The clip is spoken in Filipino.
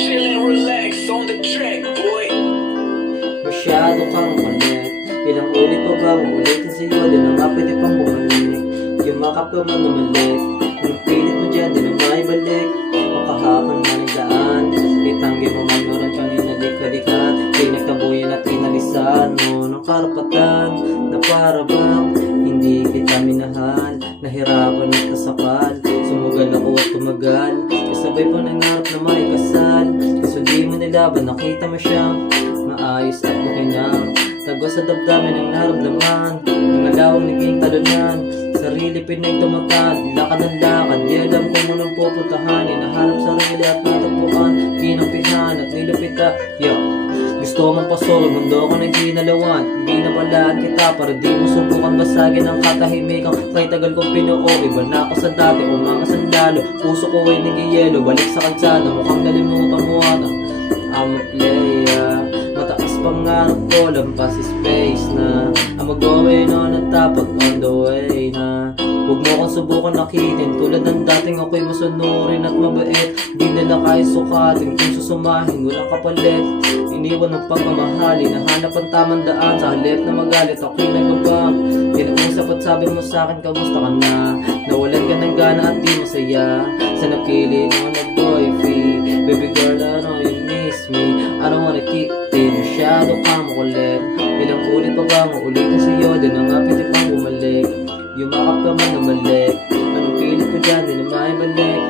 chill and relax on the track, boy. Masyado kang kulit. Ilang ulit pa ba uulitin sa'yo? Di na nga pwede pang bumalik. Yumakap ka man na malik. Anong pilit mo dyan, di na maibalik. Makahapon na nagdaan. Itanggi mo man meron kang inalik-halikan. Di nagtabuyan at inalisan mo ng karapatan. Na para bang hindi kita minahal. Nahirapan at nasakal. Sumugal ako at tumagal. Kasabay pa nangarap na may kasal. Kaso di mo nilaban, nakita mo siyang maayos at makinang. Tagwa sa damdamin ang naramdaman. Nangalawang naging talunan. Sarili pinay tumatad. Lakad ng lakad. Di alam kung munang pupuntahan. Hinahanap sarili at natagpuan. Kinampihan at nilupita. Gusto mong pasukin, mundo ko nang ginalawan. Hindi na palaan kita para di mo subukan basagin ang katahimikan. Kay tagal kong pinuo, iba na ako sa dati o mga sandalo. Puso ko ay nagiyelo, balik sa kalsada. Mukhang nalimutan mo ata. I'm a player. Mataas pangarap ko, lampas space na. I'm going on at top on the way na. Huwag mo kang subukan nakitin. Tulad ng dating ako'y masunurin at mabait. Di nila kaya sukatin. Kung susumahin, walang kapalit. Iniwan ng pagmamahali. Nahanap ang tamang daan. Sa halip na magalit, ako'y nagabang. Kinausap at sabi mo sa'kin, kamusta ka na? Nawalan ka ng gana at di masaya. Sa napili mo na boyfriend. Baby girl, I know you miss me. I don't wanna keep it. Masyado kang makulit. Ilang ulit pa ba maulitin sa'yo? Di na nga pwede pang bumalik. Yumakap ka man na malik. Anong pilit ko dyan, di na maibalik.